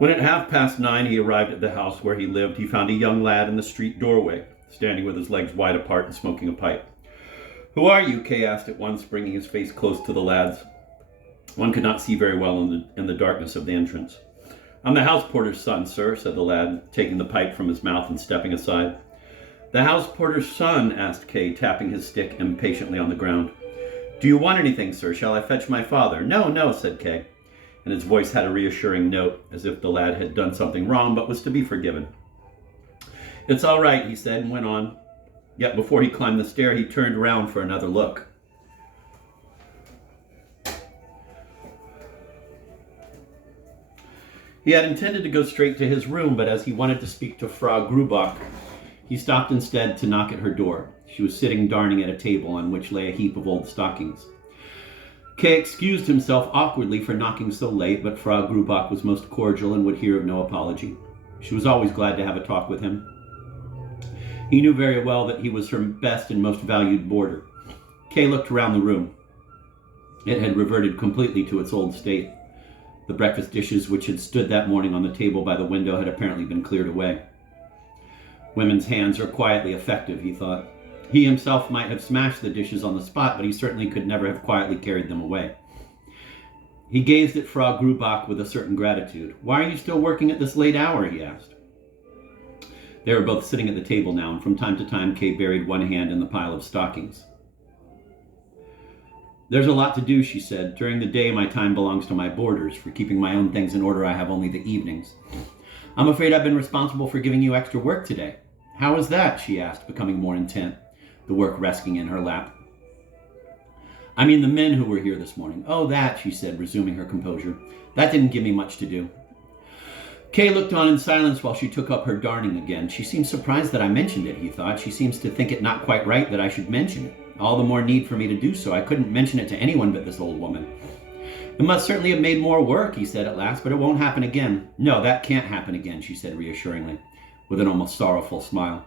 When at 9:30 he arrived at the house where he lived, he found a young lad in the street doorway, standing with his legs wide apart and smoking a pipe. "Who are you?" Kay asked at once, bringing his face close to the lad's. One could not see very well in the darkness of the entrance. "I'm the house porter's son, sir," said the lad, taking the pipe from his mouth and stepping aside. "The house porter's son?" asked Kay, tapping his stick impatiently on the ground. "Do you want anything, sir? Shall I fetch my father?" "No, no," said Kay, and his voice had a reassuring note, as if the lad had done something wrong but was to be forgiven. "It's all right," he said, and went on. Yet before he climbed the stair, he turned around for another look. He had intended to go straight to his room, but as he wanted to speak to Frau Grubach, he stopped instead to knock at her door. She was sitting darning at a table on which lay a heap of old stockings. Kay excused himself awkwardly for knocking so late, but Frau Grubach was most cordial and would hear of no apology. She was always glad to have a talk with him. He knew very well that he was her best and most valued boarder. Kay looked around the room. It had reverted completely to its old state. The breakfast dishes which had stood that morning on the table by the window had apparently been cleared away. Women's hands are quietly effective, he thought. He himself might have smashed the dishes on the spot, but he certainly could never have quietly carried them away. He gazed at Frau Grubach with a certain gratitude. "Why are you still working at this late hour?" he asked. They were both sitting at the table now, and from time to time Kay buried one hand in the pile of stockings. "There's a lot to do," she said. "During the day my time belongs to my boarders. For keeping my own things in order I have only the evenings. I'm afraid I've been responsible for giving you extra work today." "How is that?" she asked, becoming more intent, the work resting in her lap. "I mean the men who were here this morning." "Oh, that," she said, resuming her composure. "That didn't give me much to do." Kay looked on in silence while she took up her darning again. "She seems surprised that I mentioned it," he thought. "She seems to think it not quite right that I should mention it. All the more need for me to do so. I couldn't mention it to anyone but this old woman." "It must certainly have made more work," he said at last, "but it won't happen again." "No, that can't happen again," she said reassuringly, with an almost sorrowful smile.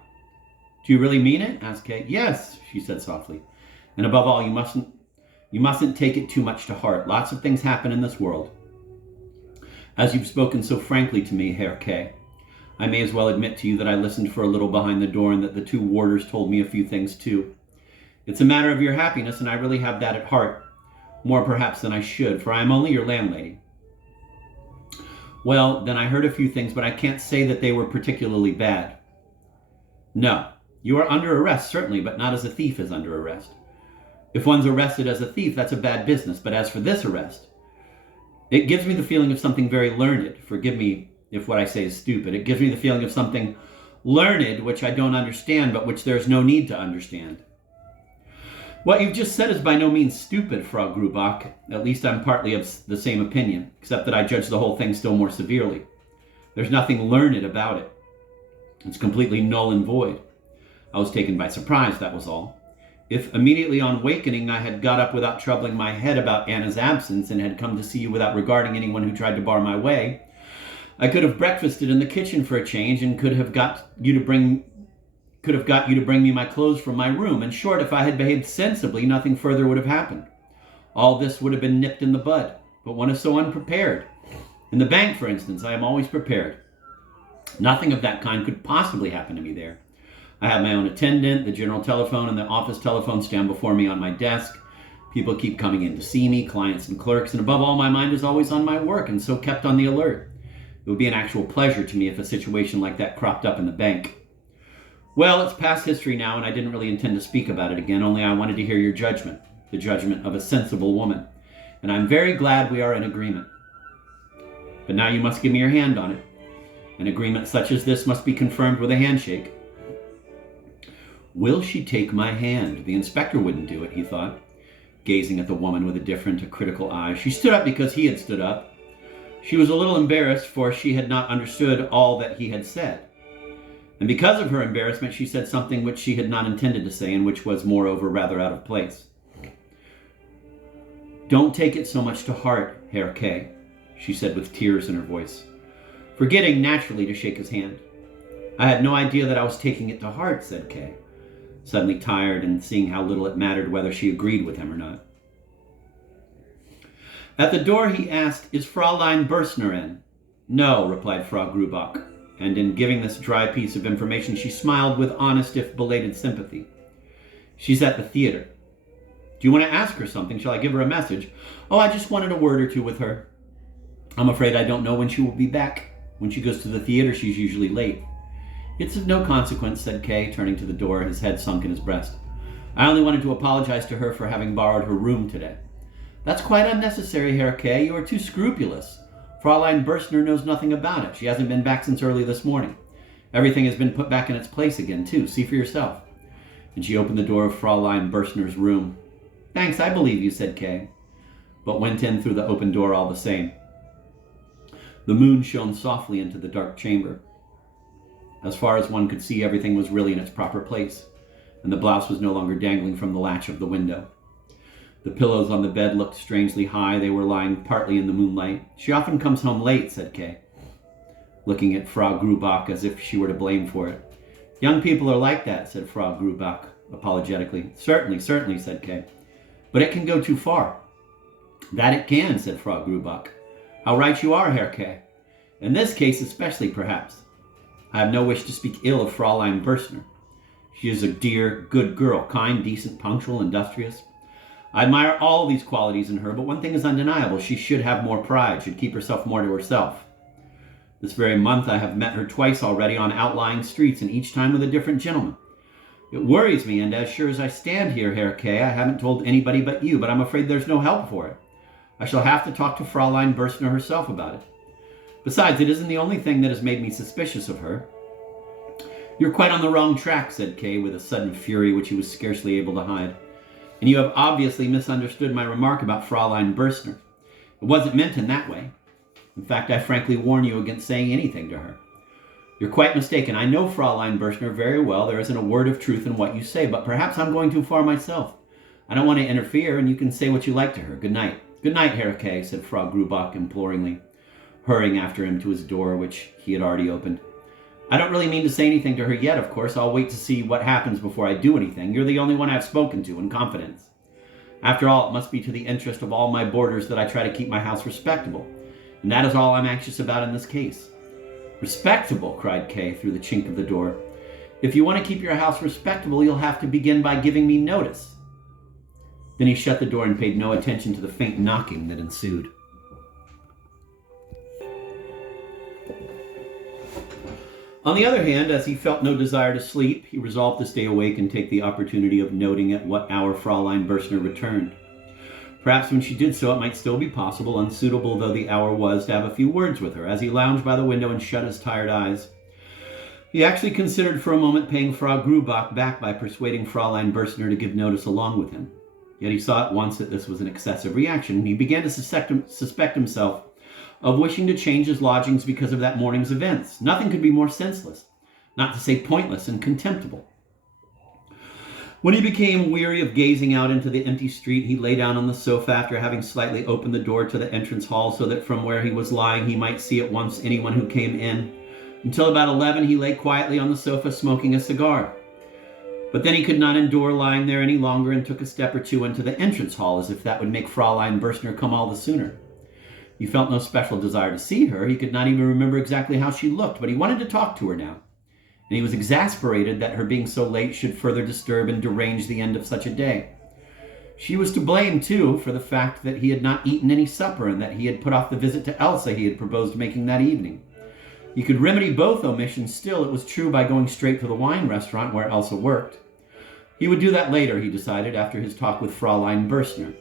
"Do you really mean it?" asked Kay. "Yes," she said softly. "And above all, you mustn't take it too much to heart. Lots of things happen in this world. As you've spoken so frankly to me, Herr Kay, I may as well admit to you that I listened for a little behind the door and that the two warders told me a few things too. It's a matter of your happiness, and I really have that at heart. More perhaps than I should, for I am only your landlady." "Well, then I heard a few things, but I can't say that they were particularly bad." "No. You are under arrest, certainly, but not as a thief is under arrest. If one's arrested as a thief, that's a bad business. But as for this arrest, it gives me the feeling of something very learned. Forgive me if what I say is stupid. It gives me the feeling of something learned which I don't understand, but which there's no need to understand." "What you've just said is by no means stupid, Frau Grubach. At least I'm partly of the same opinion, except that I judge the whole thing still more severely. There's nothing learned about it. It's completely null and void. I was taken by surprise, that was all. If immediately on wakening I had got up without troubling my head about Anna's absence and had come to see you without regarding anyone who tried to bar my way, I could have breakfasted in the kitchen for a change and could have got you to bring me my clothes from my room. In short, if I had behaved sensibly, nothing further would have happened. All this would have been nipped in the bud. But one is so unprepared. In the bank, for instance, I am always prepared. Nothing of that kind could possibly happen to me there. I have my own attendant, the general telephone and the office telephone stand before me on my desk. People keep coming in to see me, clients and clerks, and above all, my mind is always on my work and so kept on the alert. It would be an actual pleasure to me if a situation like that cropped up in the bank. Well, it's past history now, and I didn't really intend to speak about it again, only I wanted to hear your judgment, the judgment of a sensible woman. And I'm very glad we are in agreement. But now you must give me your hand on it. An agreement such as this must be confirmed with a handshake. Will she take my hand? The inspector wouldn't do it, he thought, gazing at the woman with a different, a critical eye. She stood up because he had stood up. She was a little embarrassed, for she had not understood all that he had said. And because of her embarrassment, she said something which she had not intended to say, and which was, moreover, rather out of place. "Don't take it so much to heart, Herr Kay," she said with tears in her voice, forgetting naturally to shake his hand. "I had no idea that I was taking it to heart," said Kay, suddenly tired and seeing how little it mattered whether she agreed with him or not. At the door he asked, "Is Fräulein Bürstner in?" No, replied Frau Grubach, and in giving this dry piece of information she smiled with honest if belated sympathy. She's at the theater. Do you want to ask her something? Shall I give her a message? Oh, I just wanted a word or two with her. I'm afraid I don't know when she will be back. When she goes to the theater, she's usually late. It's of no consequence, said Kay, turning to the door, his head sunk in his breast. I only wanted to apologize to her for having borrowed her room today. That's quite unnecessary, Herr Kay. You are too scrupulous. Fräulein Berstner knows nothing about it. She hasn't been back since early this morning. Everything has been put back in its place again, too. See for yourself. And she opened the door of Fräulein Berstner's room. Thanks, I believe you, said Kay, but went in through the open door all the same. The moon shone softly into the dark chamber. As far as one could see, everything was really in its proper place, and the blouse was no longer dangling from the latch of the window. The pillows on the bed looked strangely high. They were lying partly in the moonlight. She often comes home late, said Kay, looking at Frau Grubach as if she were to blame for it. Young people are like that, said Frau Grubach apologetically. Certainly, said Kay. But it can go too far. That it can, said Frau Grubach. How right you are, Herr Kay. In this case especially, perhaps. I have no wish to speak ill of Fräulein Berstner. She is a dear, good girl, kind, decent, punctual, industrious. I admire all these qualities in her, but one thing is undeniable. She should have more pride, should keep herself more to herself. This very month I have met her twice already on outlying streets, and each time with a different gentleman. It worries me, and as sure as I stand here, Herr Kay, I haven't told anybody but you, but I'm afraid there's no help for it. I shall have to talk to Fräulein Berstner herself about it. Besides, it isn't the only thing that has made me suspicious of her. You're quite on the wrong track, said Kay with a sudden fury which he was scarcely able to hide. And you have obviously misunderstood my remark about Fräulein Berstner. It wasn't meant in that way. In fact, I frankly warn you against saying anything to her. You're quite mistaken. I know Fräulein Berstner very well. There isn't a word of truth in what you say, but perhaps I'm going too far myself. I don't want to interfere, and you can say what you like to her. Good night. Good night, Herr Kay, said Frau Grubach imploringly, hurrying after him to his door, which he had already opened. I don't really mean to say anything to her yet, of course. I'll wait to see what happens before I do anything. You're the only one I've spoken to in confidence. After all, it must be to the interest of all my boarders that I try to keep my house respectable, and that is all I'm anxious about in this case. Respectable, cried Kay through the chink of the door. If you want to keep your house respectable, you'll have to begin by giving me notice. Then he shut the door and paid no attention to the faint knocking that ensued. On the other hand, as he felt no desire to sleep, he resolved to stay awake and take the opportunity of noting at what hour Fräulein Berstner returned. Perhaps when she did so, it might still be possible, unsuitable though the hour was, to have a few words with her. As he lounged by the window and shut his tired eyes, he actually considered for a moment paying Frau Grubach back by persuading Fräulein Berstner to give notice along with him. Yet he saw at once that this was an excessive reaction, and he began to suspect himself of wishing to change his lodgings because of that morning's events. Nothing could be more senseless, not to say pointless and contemptible. When he became weary of gazing out into the empty street, he lay down on the sofa after having slightly opened the door to the entrance hall so that from where he was lying he might see at once anyone who came in. Until about 11 he lay quietly on the sofa smoking a cigar. But then he could not endure lying there any longer and took a step or two into the entrance hall as if that would make Fräulein Berstner come all the sooner. He felt no special desire to see her. He could not even remember exactly how she looked, but he wanted to talk to her now. And he was exasperated that her being so late should further disturb and derange the end of such a day. She was to blame, too, for the fact that he had not eaten any supper and that he had put off the visit to Elsa he had proposed making that evening. He could remedy both omissions still, it was true, by going straight to the wine restaurant where Elsa worked. He would do that later, he decided, after his talk with Fräulein Berstner.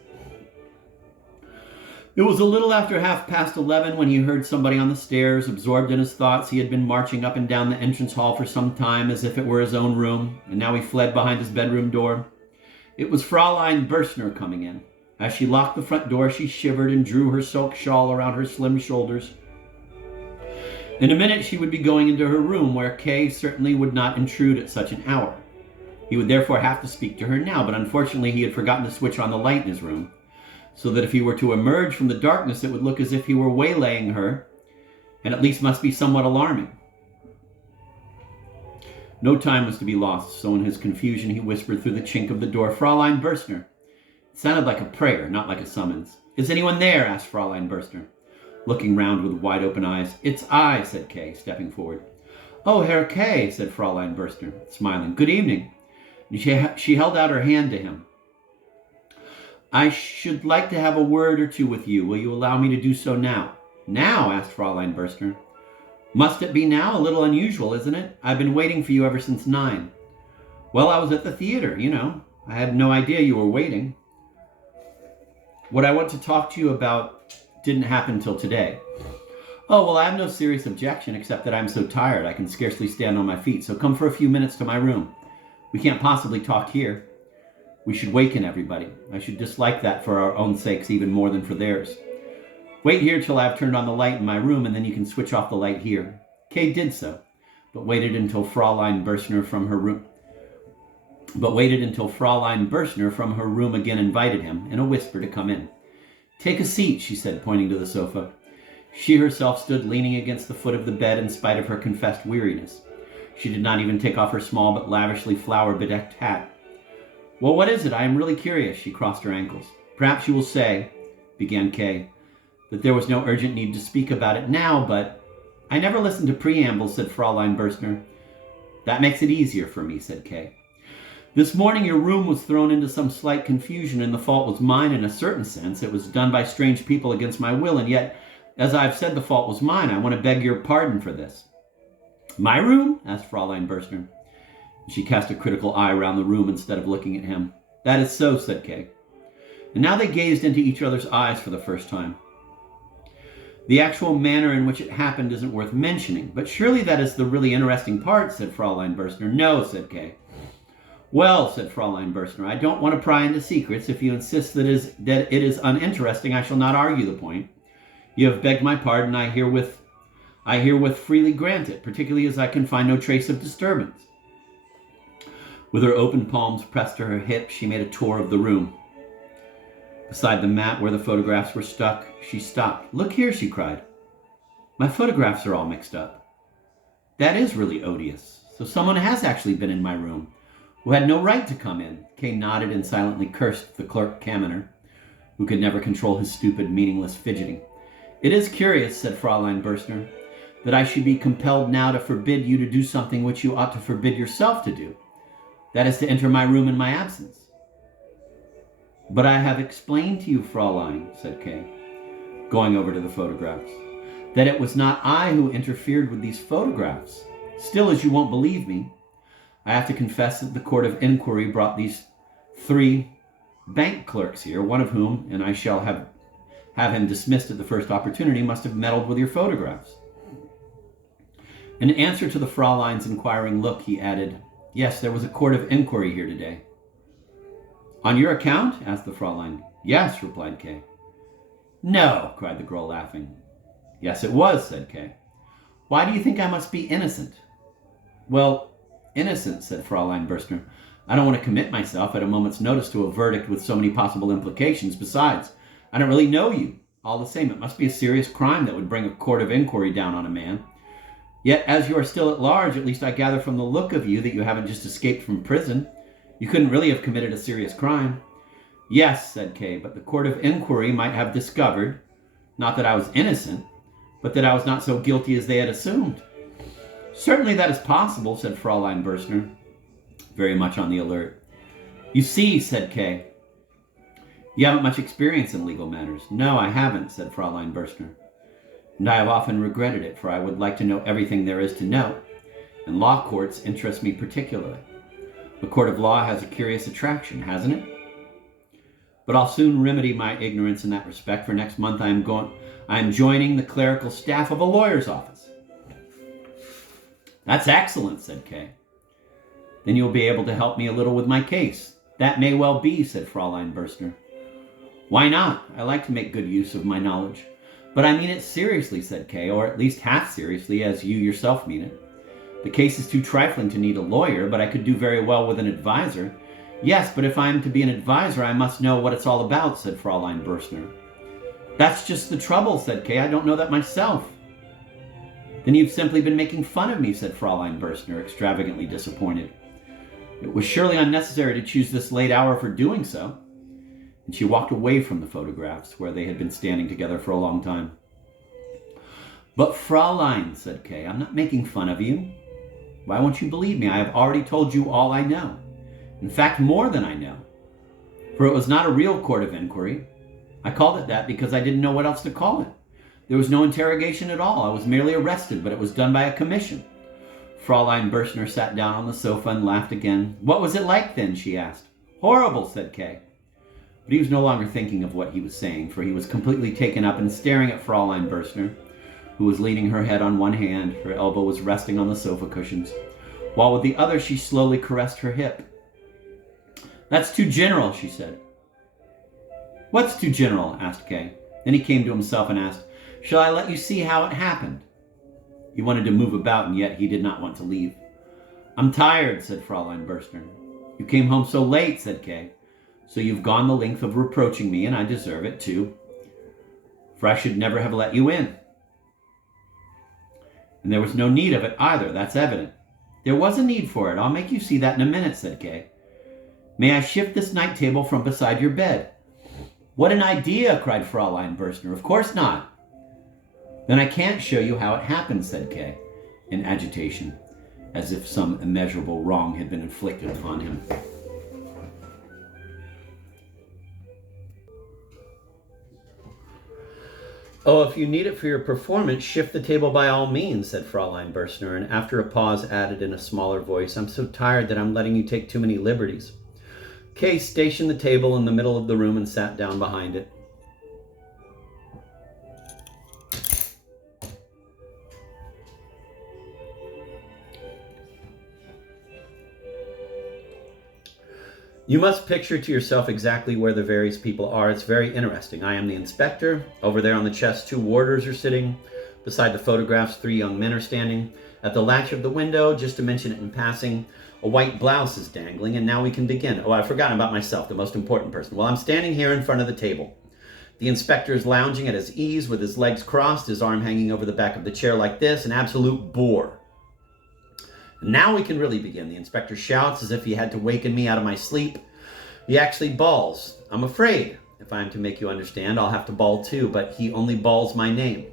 It was a little after 11:30 when he heard somebody on the stairs. Absorbed in his thoughts, he had been marching up and down the entrance hall for some time as if it were his own room, and now he fled behind his bedroom door. It was Fräulein Berstner coming in. As she locked the front door, she shivered and drew her silk shawl around her slim shoulders. In a minute she would be going into her room, where Kay certainly would not intrude at such an hour. He would therefore have to speak to her now, but unfortunately he had forgotten to switch on the light in his room, so that if he were to emerge from the darkness, it would look as if he were waylaying her, and at least must be somewhat alarming. No time was to be lost, so in his confusion he whispered through the chink of the door, "Fräulein Berstner." It sounded like a prayer, not like a summons. "Is anyone there?" asked Fräulein Berstner. looking round with wide-open eyes. "It's I," said Kay, stepping forward. "Oh, Herr Kay," said Fräulein Berstner, smiling. "Good evening." She held out her hand to him. "I should like to have a word or two with you. Will you allow me to do so now?" "Now?" asked Fräulein Berstner. "Must it be now? A little unusual, isn't it? I've been waiting for you ever since 9. Well, I was at the theater, you know. I had no idea you were waiting. What I want to talk to you about didn't happen till today." "Oh, well, I have no serious objection, except that I'm so tired I can scarcely stand on my feet, so come for a few minutes to my room. We can't possibly talk here. We should waken everybody. I should dislike that for our own sakes even more than for theirs. Wait here till I've turned on the light in my room, and then you can switch off the light here." Kay did so, but waited until Fräulein Berstner from her room again invited him, in a whisper, to come in. "Take a seat," she said, pointing to the sofa. She herself stood leaning against the foot of the bed in spite of her confessed weariness. She did not even take off her small but lavishly flower-bedecked hat. "Well, what is it? I am really curious." She crossed her ankles. "Perhaps you will say," began Kay, "that there was no urgent need to speak about it now, but—" "I never listened to preambles," said Fräulein Berstner. "That makes it easier for me," said Kay. "This morning your room was thrown into some slight confusion, and the fault was mine in a certain sense. It was done by strange people against my will, and yet, as I've said the fault was mine, I want to beg your pardon for this." "My room?" asked Fräulein Berstner. She cast a critical eye round the room instead of looking at him. "That is so," said Kay. And now they gazed into each other's eyes for the first time. "The actual manner in which it happened isn't worth mentioning, but surely that is the really interesting part," said Fräulein Berstner. "No," said Kay. "Well," said Fräulein Berstner, "I don't want to pry into secrets. If you insist that it is uninteresting, I shall not argue the point. You have begged my pardon. I herewith freely grant it, particularly as I can find no trace of disturbance." With her open palms pressed to her hips, she made a tour of the room. Beside the mat where the photographs were stuck, she stopped. "Look here," she cried. "My photographs are all mixed up. That is really odious. So someone has actually been in my room, who had no right to come in." Kay nodded and silently cursed the clerk Kaminer, who could never control his stupid, meaningless fidgeting. "It is curious," said Fräulein Berstner, "that I should be compelled now to forbid you to do something which you ought to forbid yourself to do. That is to enter my room in my absence." "But I have explained to you, Fräulein," said Kay, going over to the photographs, "that it was not I who interfered with these photographs. Still, as you won't believe me, I have to confess that the court of inquiry brought these 3 bank clerks here, one of whom, and I shall have him dismissed at the first opportunity, must have meddled with your photographs." In answer to the Fräulein's inquiring look, he added, "Yes, there was a court of inquiry here today." "On your account?" asked the Fräulein. "Yes," replied Kay. "No," cried the girl, laughing. "Yes, it was," said Kay. "Why do you think I must be innocent?" "Well, innocent," said Fräulein Berstner. "I don't want to commit myself at a moment's notice to a verdict with so many possible implications. Besides, I don't really know you. All the same, it must be a serious crime that would bring a court of inquiry down on a man. Yet, as you are still at large, at least I gather from the look of you that you haven't just escaped from prison. You couldn't really have committed a serious crime." "Yes," said Kay, "but the court of inquiry might have discovered, not that I was innocent, but that I was not so guilty as they had assumed." "Certainly that is possible," said Fräulein Berstner, very much on the alert. "You see," said Kay, "you haven't much experience in legal matters." "No, I haven't," said Fräulein Berstner. "And I have often regretted it, for I would like to know everything there is to know, and law courts interest me particularly. The court of law has a curious attraction, hasn't it? But I'll soon remedy my ignorance in that respect, for next month I am joining the clerical staff of a lawyer's office." "That's excellent," said Kay. "Then you'll be able to help me a little with my case." "That may well be," said Fräulein Berstner. "Why not? I like to make good use of my knowledge." "But I mean it seriously," said Kay, "or at least half seriously, as you yourself mean it. The case is too trifling to need a lawyer, but I could do very well with an advisor." "Yes, but if I am to be an advisor, I must know what it's all about," said Fräulein Berstner. "That's just the trouble," said Kay. "I don't know that myself." "Then you've simply been making fun of me," said Fräulein Berstner, extravagantly disappointed. "It was surely unnecessary to choose this late hour for doing so." And she walked away from the photographs, where they had been standing together for a long time. But Fraulein, said Kay, I'm not making fun of you. Why won't you believe me? I have already told you all I know. In fact, more than I know. For it was not a real court of inquiry. I called it that because I didn't know what else to call it. There was no interrogation at all. I was merely arrested, but it was done by a commission. Fraulein Berschner sat down on the sofa and laughed again. What was it like then? She asked. Horrible, said Kay. But he was no longer thinking of what he was saying, for he was completely taken up and staring at Fraulein Berschner, who was leaning her head on one hand. Her elbow was resting on the sofa cushions, while with the other she slowly caressed her hip. That's too general, she said. What's too general? Asked Kay. Then he came to himself and asked, Shall I let you see how it happened? He wanted to move about, and yet he did not want to leave. I'm tired, said Fraulein Berschner. You came home so late, said Kay. So you've gone the length of reproaching me, and I deserve it too. For I should never have let you in. And there was no need of it either, that's evident. There was a need for it. I'll make you see that in a minute, said Kay. May I shift this night table from beside your bed? What an idea, cried Fraulein Berschner. Of course not. Then I can't show you how it happened, said Kay, in agitation, as if some immeasurable wrong had been inflicted upon him. Oh, if you need it for your performance, shift the table by all means, said Fraulein Berschner, and after a pause added in a smaller voice, I'm so tired that I'm letting you take too many liberties. Kay stationed the table in the middle of the room and sat down behind it. You must picture to yourself exactly where the various people are. It's very interesting. I am the inspector. Over there on the chest, 2 warders are sitting. Beside the photographs, 3 young men are standing. At the latch of the window, just to mention it in passing, a white blouse is dangling, and now we can begin. Oh, I've forgotten about myself, the most important person. Well, I'm standing here in front of the table. The inspector is lounging at his ease with his legs crossed, his arm hanging over the back of the chair like this, an absolute bore. Now we can really begin. The inspector shouts as if he had to waken me out of my sleep. He actually bawls. I'm afraid. If I am to make you understand, I'll have to bawl too, but he only bawls my name.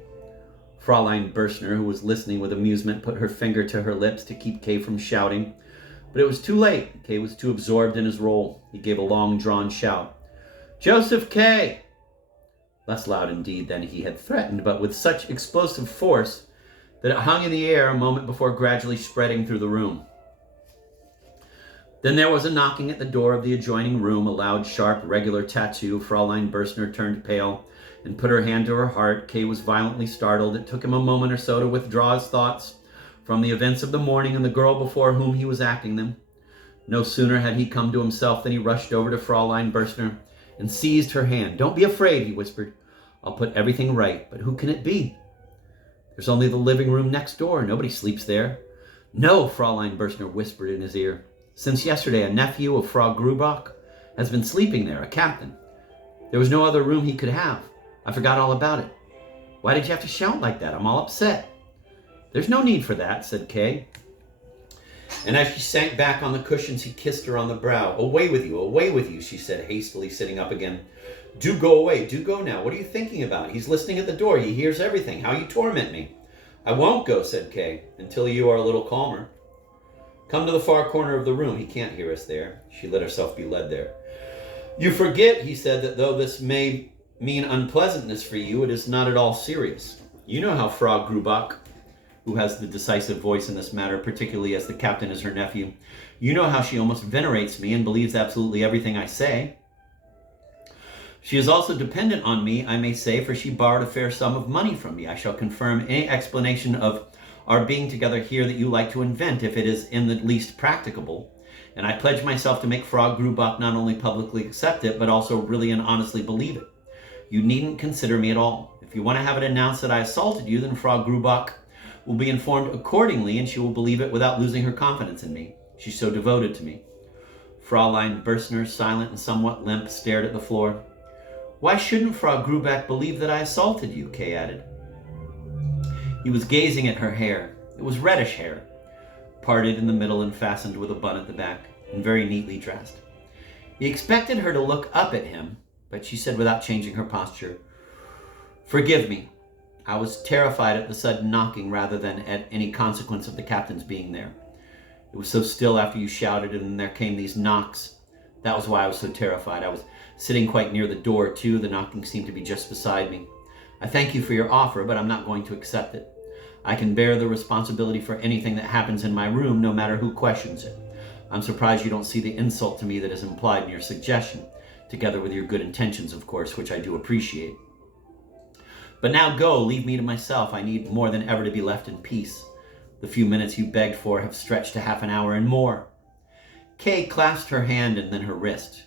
Fraulein Berschner, who was listening with amusement, put her finger to her lips to keep Kay from shouting. But it was too late. Kay was too absorbed in his role. He gave a long, drawn shout. Joseph Kay! Less loud indeed than he had threatened, but with such explosive force that it hung in the air a moment before gradually spreading through the room. Then there was a knocking at the door of the adjoining room, a loud, sharp, regular tattoo. Fraulein Berschner turned pale and put her hand to her heart. Kay was violently startled. It took him a moment or so to withdraw his thoughts from the events of the morning and the girl before whom he was acting them. No sooner had he come to himself than he rushed over to Fraulein Berschner and seized her hand. Don't be afraid, he whispered. I'll put everything right. But who can it be? There's only the living room next door. Nobody sleeps there. No, Fraulein Berschner whispered in his ear. Since yesterday, a nephew of Frau Grubach has been sleeping there, a captain. There was no other room he could have. I forgot all about it. Why did you have to shout like that? I'm all upset. There's no need for that, said Kay. And as she sank back on the cushions, he kissed her on the brow. Away with you, she said, hastily sitting up again. Do go away, do go now. What are you thinking about? He's listening at the door. He hears everything. How you torment me. I won't go, said Kay, until you are a little calmer. Come to the far corner of the room. He can't hear us there. She let herself be led there. You forget, he said, that though this may mean unpleasantness for you, it is not at all serious. You know how Frau Grubach, who has the decisive voice in this matter, particularly as the captain is her nephew, you know how she almost venerates me and believes absolutely everything I say. She is also dependent on me, I may say, for she borrowed a fair sum of money from me. I shall confirm any explanation of our being together here that you like to invent, if it is in the least practicable. And I pledge myself to make Frau Grubach not only publicly accept it, but also really and honestly believe it. You needn't consider me at all. If you want to have it announced that I assaulted you, then Frau Grubach will be informed accordingly, and she will believe it without losing her confidence in me. She's so devoted to me. Fraulein Berschner, silent and somewhat limp, stared at the floor. Why shouldn't Frau Grubach believe that I assaulted you? Kay added. He was gazing at her hair. It was reddish hair, parted in the middle and fastened with a bun at the back, and very neatly dressed. He expected her to look up at him, but she said without changing her posture, Forgive me. I was terrified at the sudden knocking rather than at any consequence of the captain's being there. It was so still after you shouted, and then there came these knocks. That was why I was so terrified. I was sitting quite near the door, too. The knocking seemed to be just beside me. I thank you for your offer, but I'm not going to accept it. I can bear the responsibility for anything that happens in my room, no matter who questions it. I'm surprised you don't see the insult to me that is implied in your suggestion, together with your good intentions, of course, which I do appreciate. But now go, leave me to myself. I need more than ever to be left in peace. The few minutes you begged for have stretched to half an hour and more. Kay clasped her hand and then her wrist.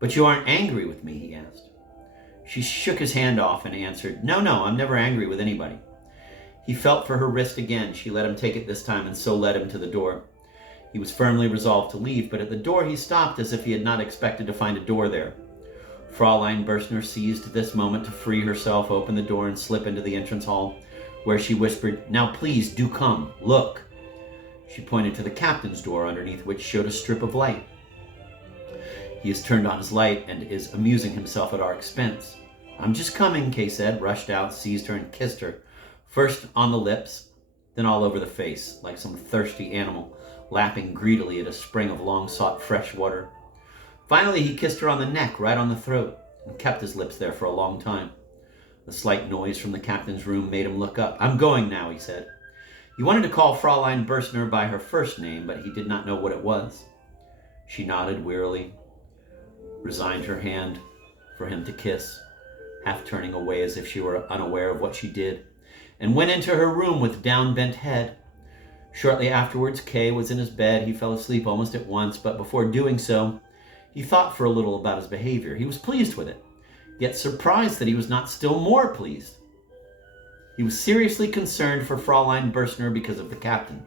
But you aren't angry with me, he asked. She shook his hand off and answered, No, I'm never angry with anybody. He felt for her wrist again. She let him take it this time and so led him to the door. He was firmly resolved to leave, but at the door he stopped as if he had not expected to find a door there. Fraulein Berstner seized this moment to free herself, open the door, and slip into the entrance hall, where she whispered, Now please, do come. Look. She pointed to the captain's door, underneath which showed a strip of light. He has turned on his light and is amusing himself at our expense. I'm just coming, Kay said, rushed out, seized her, and kissed her, first on the lips, then all over the face, like some thirsty animal, lapping greedily at a spring of long-sought fresh water. Finally, he kissed her on the neck, right on the throat, and kept his lips there for a long time. The slight noise from the captain's room made him look up. I'm going now, he said. He wanted to call Fraulein Berstner by her first name, but he did not know what it was. She nodded wearily, resigned her hand for him to kiss, half turning away as if she were unaware of what she did, and went into her room with down-bent head. Shortly afterwards, Kay was in his bed. He fell asleep almost at once, but before doing so, he thought for a little about his behavior. He was pleased with it, yet surprised that he was not still more pleased. He was seriously concerned for Fraulein Berstner because of the captain.